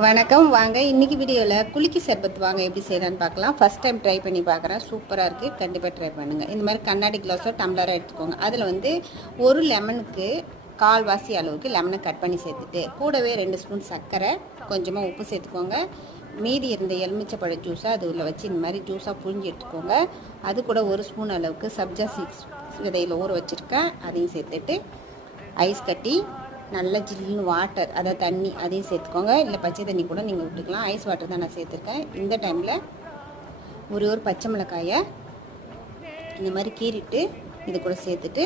வணக்கம் வாங்க. இன்னைக்கு வீடியோவில் குலுக்கி சர்பத் வாங்க எப்படி செய்யலான்னு பார்க்கலாம். ஃபர்ஸ்ட் டைம் ட்ரை பண்ணி பார்க்குறேன். சூப்பராக இருக்குது கண்டிப்பாக ட்ரை பண்ணுங்கள் இந்த மாதிரி கண்ணாடி கிளாஸோ டம்ளராக எடுத்துக்கோங்க. அதில் வந்து ஒரு லெமனுக்கு கால்வாசி அளவுக்கு லெமனை கட் பண்ணி சேர்த்துட்டு கூடவே ரெண்டு ஸ்பூன் சர்க்கரை கொஞ்சமாக உப்பு சேர்த்துக்கோங்க. மீதி இருந்த எலுமிச்சப்பழ ஜூஸை அது உள்ள வச்சு இந்த மாதிரி ஜூஸாக புழிஞ்சு எடுத்துக்கோங்க. அது கூட ஒரு ஸ்பூன் அளவுக்கு சப்ஜா சீட்ஸ் விதையில் ஊற வச்சுருக்கேன். அதையும் சேர்த்துட்டு ஐஸ் கட்டி நல்ல ஜில்லுன்னு வாட்டர் அதை தண்ணி அதையும் சேர்த்துக்கோங்க. இல்லை பச்சை தண்ணி கூட நீங்கள் விட்டுக்கலாம். ஐஸ் வாட்டர் தான் நான் சேர்த்துருக்கேன். இந்த டைமில் ஒரு ஒரு பச்சை மிளகாயை இந்த மாதிரி கீறிட்டு இது கூட சேர்த்துட்டு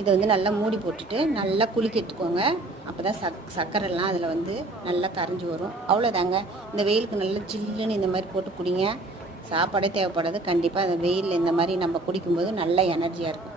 இதை வந்து நல்லா மூடி போட்டுட்டு நல்லா குலுக்கி எடுத்துக்கோங்க அப்போ தான் சக் சர்க்கரைலாம் அதில் வந்து நல்லா கரைஞ்சி வரும். அவ்வளோதாங்க இந்த வெயிலுக்கு நல்லா ஜில்லுன்னு இந்த மாதிரி போட்டு குடிங்க. சாப்பாடே தேவைப்படாது. கண்டிப்பாக அந்த வெயிலில் இந்த மாதிரி நம்ம குடிக்கும்போது நல்ல எனர்ஜியாக இருக்கும்.